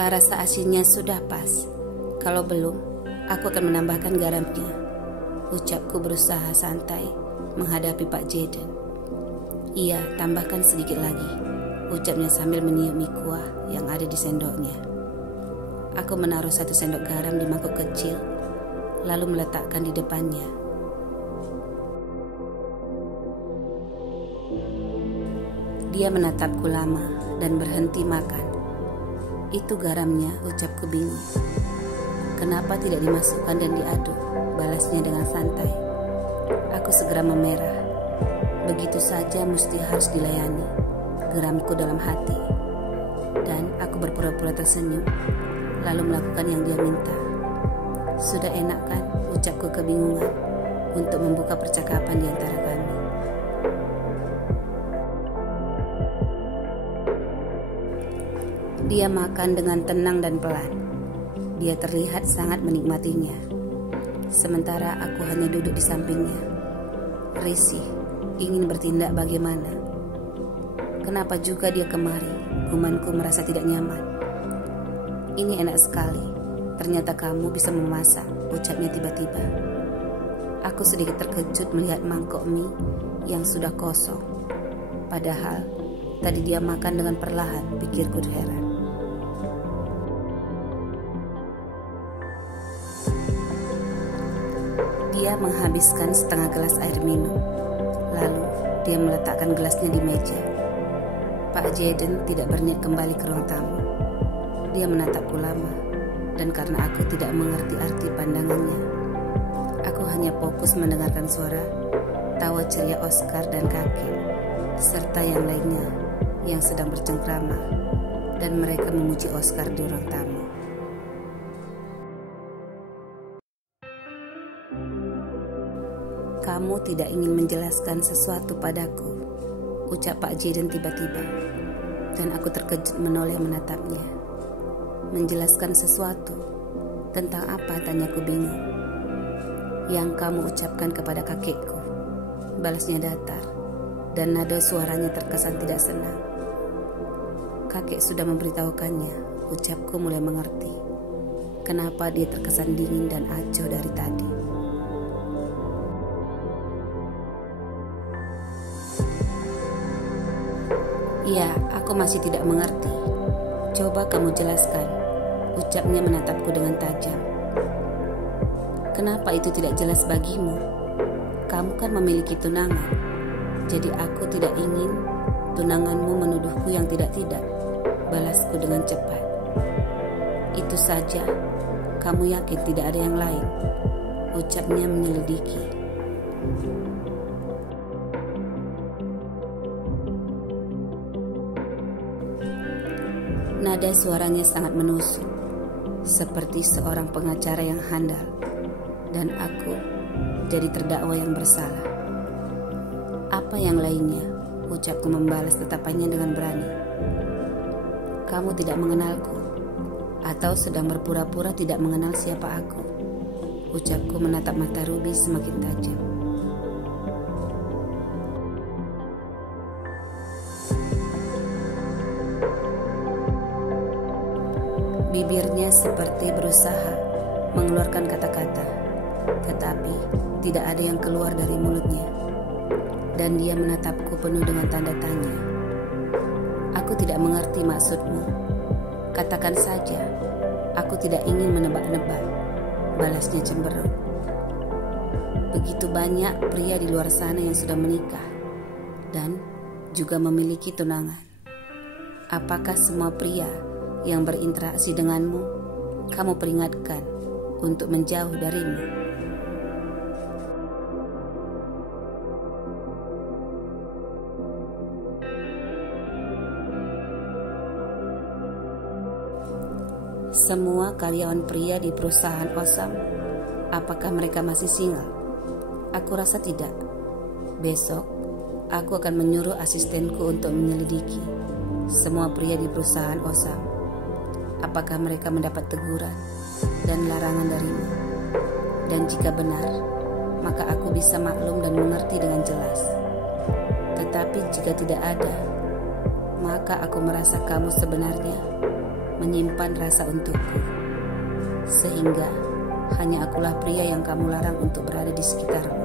Apakah rasa asinnya sudah pas? Kalau belum, aku akan menambahkan garamnya. Ucapku berusaha santai menghadapi Pak Jaden. Iya, tambahkan sedikit lagi, ucapnya sambil meniup mie kuah yang ada di sendoknya. Aku menaruh 1 sendok garam di mangkuk kecil, lalu meletakkan di depannya. Dia menatapku lama dan berhenti makan. Itu garamnya, ucapku bingung. Kenapa tidak dimasukkan dan diaduk? Balasnya dengan santai. Aku segera memerah. Begitu saja mesti harus dilayani, geramku dalam hati. Dan aku berpura-pura tersenyum, lalu melakukan yang dia minta. Sudah enak kan, ucapku kebingungan untuk membuka percakapan di antara kami. Dia makan dengan tenang dan pelan. Dia terlihat sangat menikmatinya. Sementara aku hanya duduk di sampingnya, risih, ingin bertindak bagaimana. Kenapa juga dia kemari? Gumanku merasa tidak nyaman. Ini enak sekali. Ternyata kamu bisa memasak, ucapnya tiba-tiba. Aku sedikit terkejut melihat mangkok mie yang sudah kosong. Padahal tadi dia makan dengan perlahan, pikirku heran. Dia menghabiskan setengah gelas air minum. Lalu dia meletakkan gelasnya di meja. Pak Jaden tidak berniat kembali ke ruang tamu. Dia menatapku lama, dan karena aku tidak mengerti arti pandangannya, aku hanya fokus mendengarkan suara tawa ceria Oscar dan kakek, serta yang lainnya yang sedang bercengkrama, dan mereka memuji Oscar di ruang tamu. Kamu tidak ingin menjelaskan sesuatu padaku, ucap Pak Jaden tiba-tiba, dan aku terkejut menoleh menatapnya. Menjelaskan sesuatu? Tentang apa? Tanyaku bingung. Yang kamu ucapkan kepada kakekku, balasnya datar, dan nada suaranya terkesan tidak senang. Kakek sudah memberitahukannya, ucapku mulai mengerti kenapa dia terkesan dingin dan acuh dari tadi. Ya, aku masih tidak mengerti. Coba kamu jelaskan, ucapnya menatapku dengan tajam. Kenapa itu tidak jelas bagimu? Kamu kan memiliki tunangan. Jadi aku tidak ingin tunanganmu menuduhku yang tidak-tidak, balasku dengan cepat. Itu saja, kamu yakin tidak ada yang lain? Ucapnya menyelidiki. Nada suaranya sangat menusuk, seperti seorang pengacara yang handal, dan aku jadi terdakwa yang bersalah. Apa yang lainnya? Ucapku membalas tatapannya dengan berani. Kamu tidak mengenalku, atau sedang berpura-pura tidak mengenal siapa aku? Ucapku menatap mata Ruby semakin tajam. Bibirnya seperti berusaha mengeluarkan kata-kata, tetapi tidak ada yang keluar dari mulutnya. Dan dia menatapku penuh dengan tanda tanya. Aku tidak mengerti maksudmu. Katakan saja, aku tidak ingin menebak-nebak, balasnya cemberut. Begitu banyak pria di luar sana yang sudah menikah dan juga memiliki tunangan. Apakah semua pria yang berinteraksi denganmu, kamu peringatkan untuk menjauh darimu? Semua karyawan pria di perusahaan Osam, apakah mereka masih single? Aku rasa tidak. Besok, aku akan menyuruh asistenku untuk menyelidiki semua pria di perusahaan Osam. Apakah mereka mendapat teguran dan larangan darimu? Dan jika benar, maka aku bisa maklum dan mengerti dengan jelas. Tetapi jika tidak ada, maka aku merasa kamu sebenarnya menyimpan rasa untukku, sehingga hanya akulah pria yang kamu larang untuk berada di sekitarmu,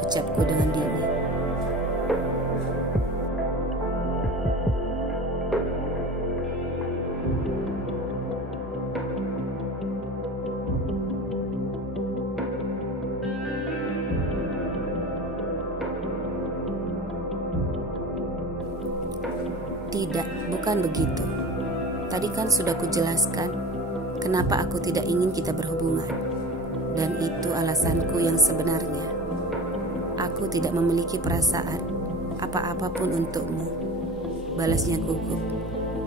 ucapku dengan dingin. Tidak, bukan begitu. Tadi kan sudah kujelaskan kenapa aku tidak ingin kita berhubungan. Dan itu alasanku yang sebenarnya. Aku tidak memiliki perasaan apa-apapun untukmu, balasnya gugup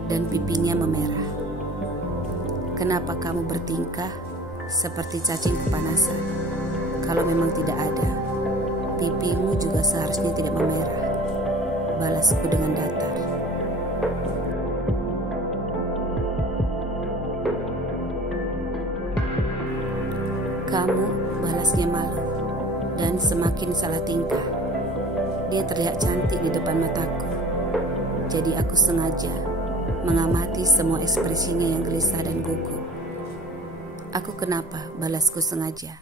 dan pipinya memerah. Kenapa kamu bertingkah seperti cacing kepanasan? Kalau memang tidak ada, pipimu juga seharusnya tidak memerah, balasku dengan datar. Kamu, balasnya malu dan semakin salah tingkah. Dia terlihat cantik di depan mataku, jadi aku sengaja mengamati semua ekspresinya yang gelisah dan gugup. Aku kenapa, balasku sengaja.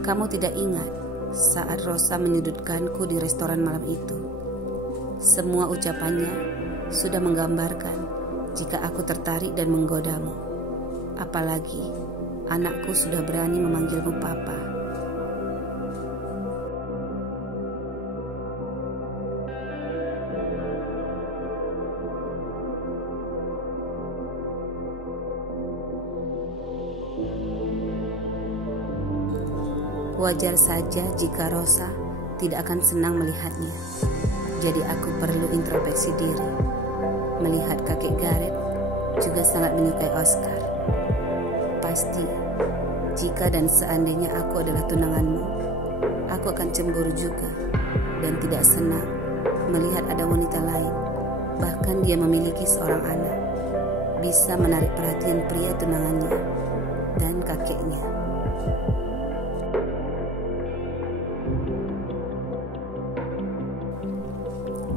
Kamu tidak ingat saat Rosa menyudutkanku di restoran malam itu? Semua ucapannya sudah menggambarkan jika aku tertarik dan menggodamu. Apalagi anakku sudah berani memanggilmu papa. Wajar saja jika Rosa tidak akan senang melihatnya. Jadi aku perlu introspeksi diri. Melihat kakek Gareth juga sangat menyukai Oscar. Pasti, jika dan seandainya aku adalah tunanganmu, aku akan cemburu juga dan tidak senang melihat ada wanita lain, bahkan dia memiliki seorang anak, bisa menarik perhatian pria tunangannya dan kakeknya.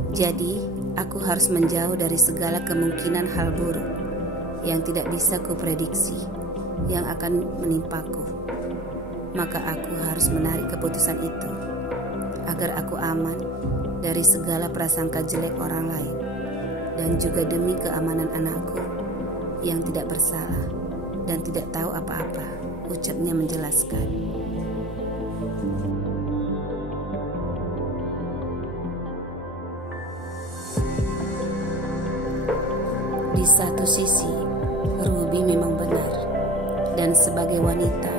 Jadi, aku harus menjauh dari segala kemungkinan hal buruk yang tidak bisa kuprediksi yang akan menimpaku. Maka aku harus menarik keputusan itu agar aku aman dari segala prasangka jelek orang lain dan juga demi keamanan anakku yang tidak bersalah dan tidak tahu apa-apa, ucapnya menjelaskan. Di satu sisi, Ruby memang benar. Dan sebagai wanita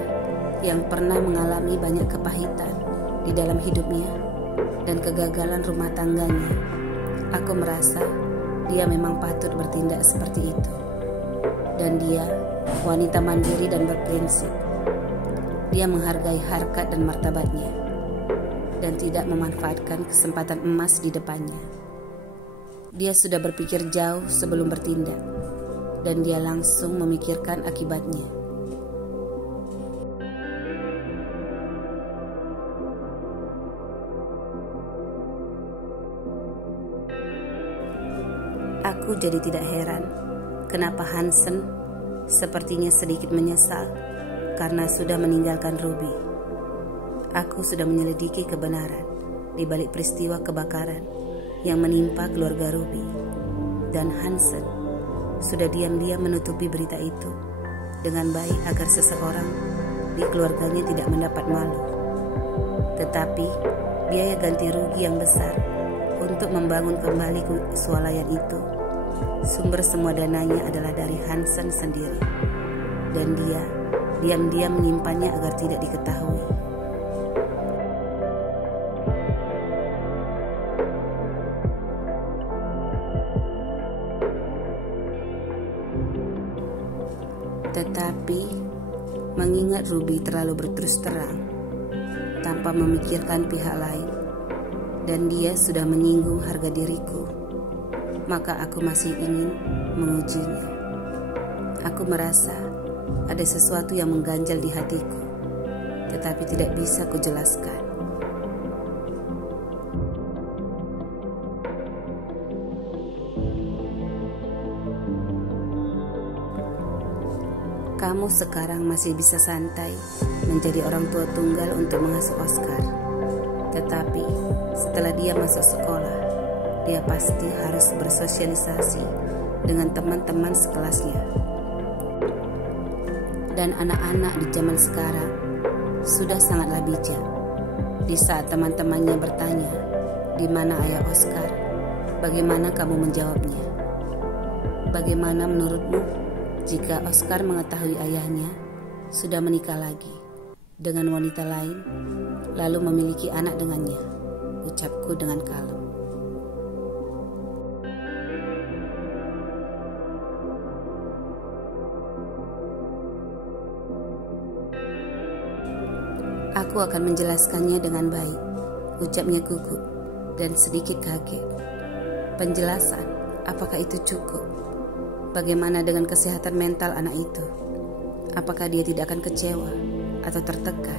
yang pernah mengalami banyak kepahitan di dalam hidupnya dan kegagalan rumah tangganya, aku merasa dia memang patut bertindak seperti itu. Dan dia wanita mandiri dan berprinsip. Dia menghargai harkat dan martabatnya dan tidak memanfaatkan kesempatan emas di depannya. Dia sudah berpikir jauh sebelum bertindak, dan dia langsung memikirkan akibatnya. Aku jadi tidak heran kenapa Hansen sepertinya sedikit menyesal karena sudah meninggalkan Ruby. Aku sudah menyelidiki kebenaran di balik peristiwa kebakaran yang menimpa keluarga Ruby, dan Hansen sudah diam-diam menutupi berita itu dengan baik agar seseorang di keluarganya tidak mendapat malu. Tetapi biaya ganti rugi yang besar untuk membangun kembali swalayan itu, sumber semua dananya adalah dari Hansen sendiri, dan dia diam-diam menyimpannya agar tidak diketahui. Tetapi mengingat Ruby terlalu berterus terang tanpa memikirkan pihak lain, dan dia sudah menyinggung harga diriku, maka aku masih ingin mengujinya. Aku merasa ada sesuatu yang mengganjal di hatiku, tetapi tidak bisa kujelaskan. Kamu sekarang masih bisa santai menjadi orang tua tunggal untuk mengasuh Oscar. Tetapi setelah dia masuk sekolah, dia pasti harus bersosialisasi dengan teman-teman sekelasnya. Dan anak-anak di zaman sekarang sudah sangatlah bijak. Di saat teman-temannya bertanya, "Di mana ayah Oscar?" Bagaimana kamu menjawabnya? Bagaimana menurutmu jika Oscar mengetahui ayahnya sudah menikah lagi dengan wanita lain, lalu memiliki anak dengannya? Ucapku dengan kalem. Aku akan menjelaskannya dengan baik, ucapnya gugup dan sedikit kaget. Penjelasan, apakah itu cukup? Bagaimana dengan kesehatan mental anak itu? Apakah dia tidak akan kecewa atau tertekan?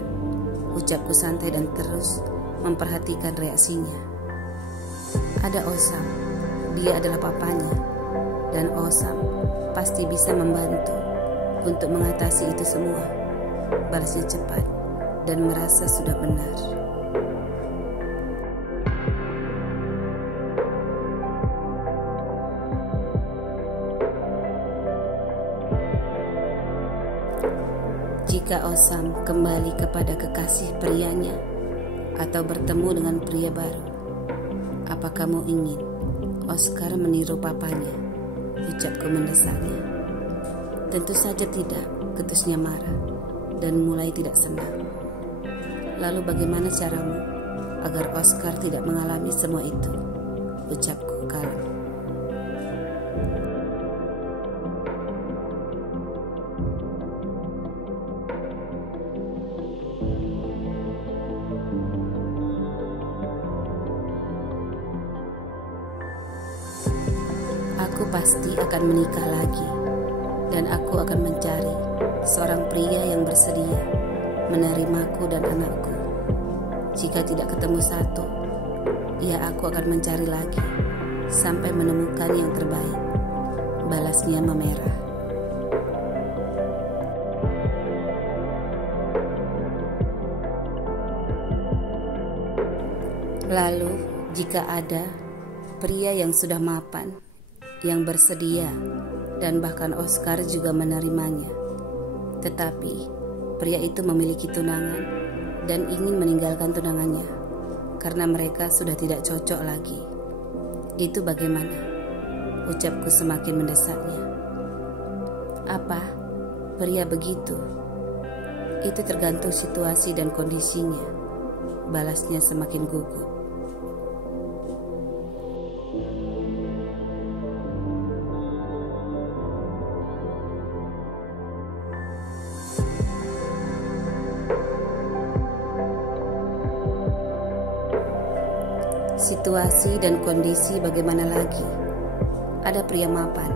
Ucapku santai dan terus memperhatikan reaksinya. Ada Osam, dia adalah papanya, dan Osam pasti bisa membantu untuk mengatasi itu semua. Balasnya cepat dan merasa sudah benar. Jika Osam kembali kepada kekasih prianya atau bertemu dengan pria baru, apa kamu ingin Oscar meniru papanya? Ucapku mendesaknya. Tentu saja tidak, ketusnya marah dan mulai tidak senang. Lalu bagaimana caramu agar Oscar tidak mengalami semua itu? Ucapku kalem. Aku pasti akan menikah lagi, dan aku akan mencari seorang pria yang bersedia menerimaku dan anakku. Jika tidak ketemu satu, ya aku akan mencari lagi sampai menemukan yang terbaik. Balasnya memerah. Lalu, jika ada pria yang sudah mapan, yang bersedia, dan bahkan Oscar juga menerimanya, tetapi pria itu memiliki tunangan dan ingin meninggalkan tunangannya karena mereka sudah tidak cocok lagi. Itu bagaimana? Ucapku semakin mendesaknya. Apa? Pria begitu? Itu tergantung situasi dan kondisinya. Balasnya semakin gugup. Situasi dan kondisi bagaimana lagi? Ada pria mapan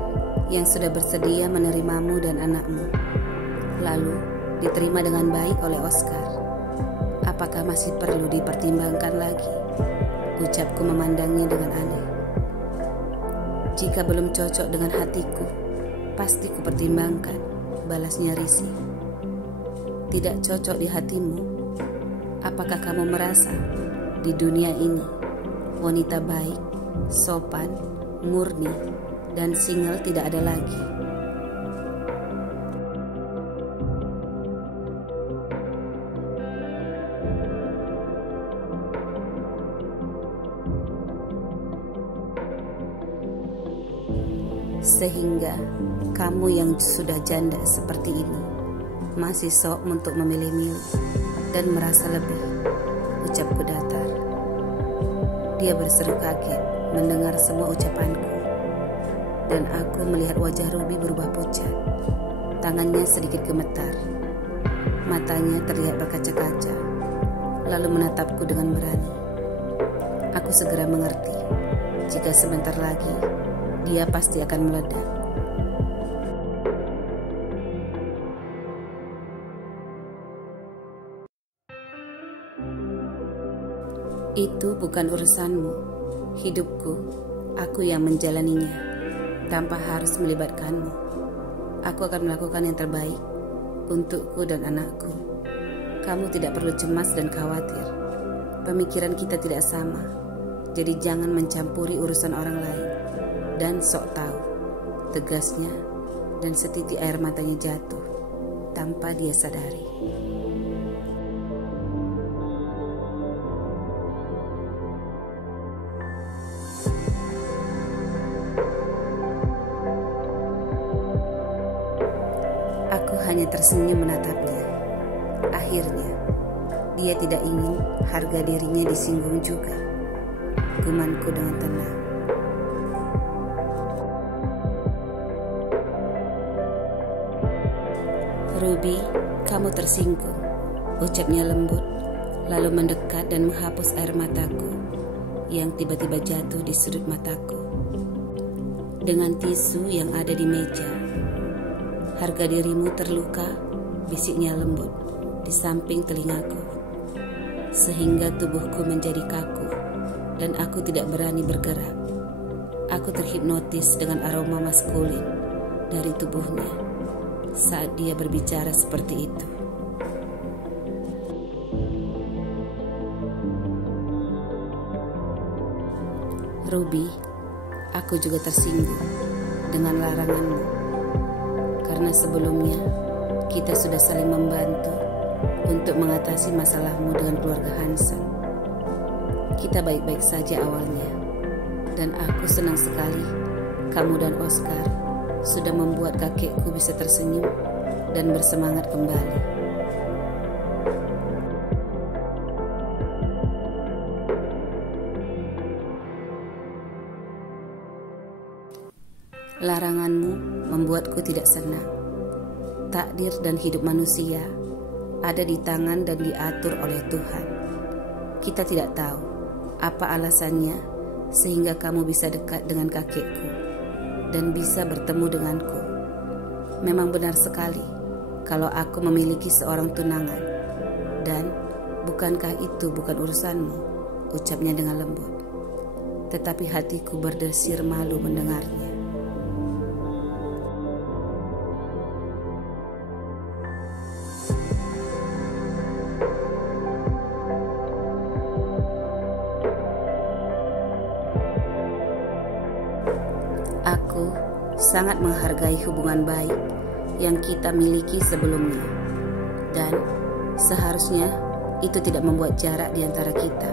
yang sudah bersedia menerimamu dan anakmu, lalu diterima dengan baik oleh Oscar. Apakah masih perlu dipertimbangkan lagi? Ucapku memandangnya dengan aneh. Jika belum cocok dengan hatiku, pasti kupertimbangkan, balasnya risih. Tidak cocok di hatimu? Apakah kamu merasa di dunia ini wanita baik, sopan, murni, dan single tidak ada lagi? Sehingga kamu yang sudah janda seperti ini masih sok untuk memilih-milih dan merasa lebih, ucapku datar. Dia berseru kaget mendengar semua ucapanku, dan aku melihat wajah Ruby berubah pucat. Tangannya sedikit gemetar, matanya terlihat berkaca-kaca, lalu menatapku dengan berani. Aku segera mengerti jika sebentar lagi dia pasti akan meledak. Itu bukan urusanmu. Hidupku, aku yang menjalaninya tanpa harus melibatkanmu. Aku akan melakukan yang terbaik untukku dan anakku. Kamu tidak perlu cemas dan khawatir. Pemikiran kita tidak sama, jadi jangan mencampuri urusan orang lain. Dan sok tahu, tegasnya, dan setitik air matanya jatuh tanpa dia sadari. Aku hanya tersenyum menatapnya. Akhirnya, dia tidak ingin harga dirinya disinggung juga. Gumanku dengan tenang. Ruby, kamu tersinggung, ucapnya lembut, lalu mendekat dan menghapus air mataku yang tiba-tiba jatuh di sudut mataku. Dengan tisu yang ada di meja. Harga dirimu terluka, bisiknya lembut di samping telingaku, sehingga tubuhku menjadi kaku dan aku tidak berani bergerak. Aku terhipnotis dengan aroma maskulin dari tubuhnya saat dia berbicara seperti itu. Ruby, aku juga tersinggung dengan laranganmu. Karena sebelumnya kita sudah saling membantu untuk mengatasi masalahmu dengan keluarga Hansen. Kita baik-baik saja awalnya, dan aku senang sekali kamu dan Oscar sudah membuat kakekku bisa tersenyum dan bersemangat kembali. Laranganmu membuatku tidak senang. Takdir dan hidup manusia ada di tangan dan diatur oleh Tuhan. Kita tidak tahu apa alasannya sehingga kamu bisa dekat dengan kakekku dan bisa bertemu denganku. Memang benar sekali kalau aku memiliki seorang tunangan, dan bukankah itu bukan urusanmu, ucapnya dengan lembut. Tetapi hatiku berdesir malu mendengarnya. Aku sangat menghargai hubungan baik yang kita miliki sebelumnya, dan seharusnya itu tidak membuat jarak di antara kita.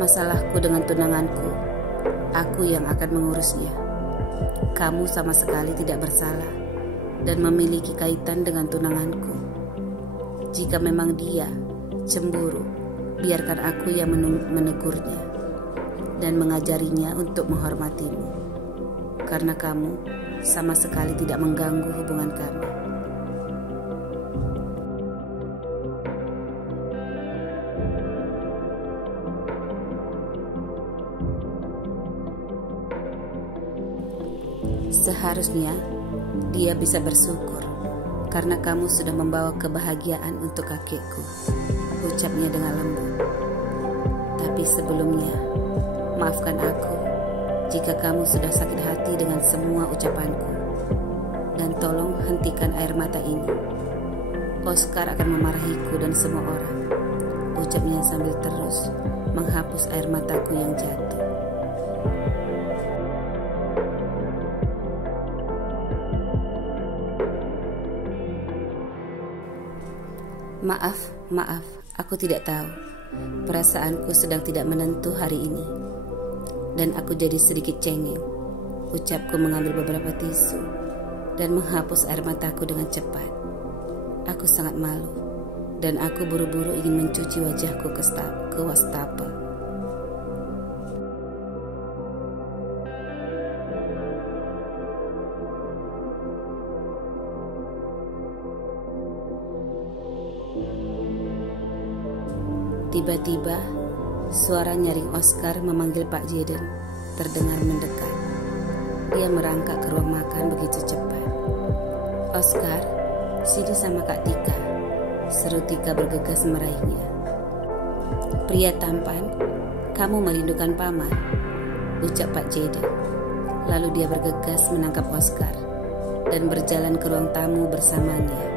Masalahku dengan tunanganku, aku yang akan mengurusnya. Kamu sama sekali tidak bersalah dan memiliki kaitan dengan tunanganku. Jika memang dia cemburu, biarkan aku yang menegurnya dan mengajarinya untuk menghormatimu. Karena kamu sama sekali tidak mengganggu hubungan kami. Seharusnya dia bisa bersyukur karena kamu sudah membawa kebahagiaan untuk kakekku, ucapnya dengan lembut. Tapi sebelumnya, maafkan aku jika kamu sudah sakit hati dengan semua ucapanku. Dan tolong hentikan air mata ini. Oscar akan memarahiku dan semua orang, ucapnya sambil terus menghapus air mataku yang jatuh. Maaf, aku tidak tahu. Perasaanku sedang tidak menentu hari ini. Dan aku jadi sedikit cengeng, ucapku mengambil beberapa tisu dan menghapus air mataku dengan cepat. Aku sangat malu dan aku buru-buru ingin mencuci wajahku ke wastafel. Tiba-tiba suara nyaring Oscar memanggil Pak Jaden terdengar mendekat. Dia merangkak ke ruang makan begitu cepat. Oscar, sini sama Kak Tika, seru Tika bergegas meraihnya. Pria tampan, kamu merindukan paman, ucap Pak Jaden. Lalu dia bergegas menangkap Oscar dan berjalan ke ruang tamu bersamanya.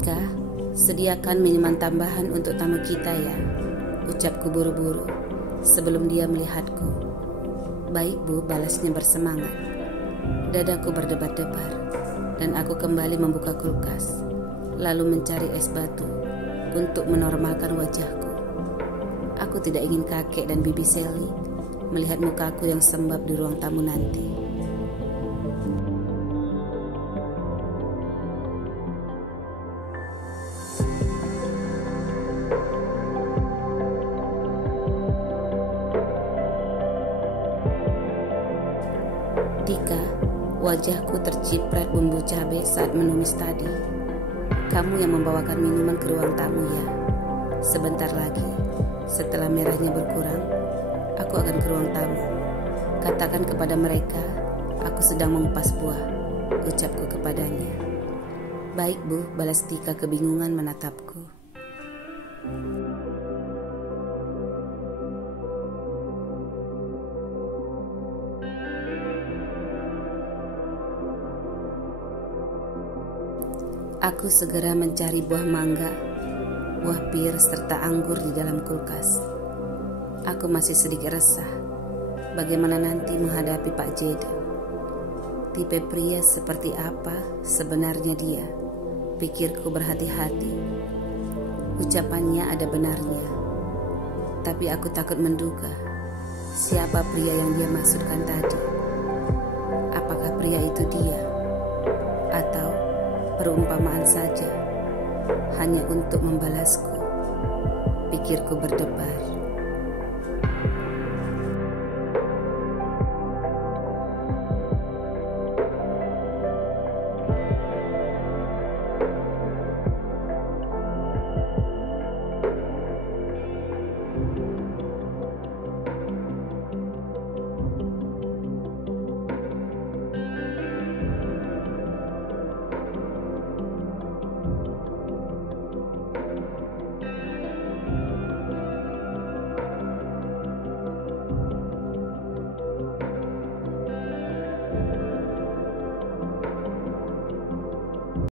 Tika, sediakan minuman tambahan untuk tamu kita ya, ucapku buru-buru sebelum dia melihatku. Baik Bu, balasnya bersemangat. Dadaku berdebar-debar dan aku kembali membuka kulkas, lalu mencari es batu untuk menormalkan wajahku. Aku tidak ingin kakek dan bibi Sally melihat mukaku yang sembab di ruang tamu nanti. Tika, wajahku terciprat bumbu cabai saat menumis tadi. Kamu yang membawakan minuman ke ruang tamu ya. Sebentar lagi, setelah merahnya berkurang, aku akan ke ruang tamu. Katakan kepada mereka, aku sedang mengupas buah, ucapku kepadanya. Baik Bu, balas Tika kebingungan menatapku. Aku segera mencari buah mangga, buah pir, serta anggur di dalam kulkas. Aku masih sedikit resah bagaimana nanti menghadapi Pak Jaden. Tipe pria seperti apa sebenarnya dia? Pikirku berhati-hati. Ucapannya ada benarnya, tapi aku takut menduga siapa pria yang dia maksudkan tadi. Apakah pria itu dia? Atau perumpamaan saja, hanya untuk membalasku? Pikirku berdebar.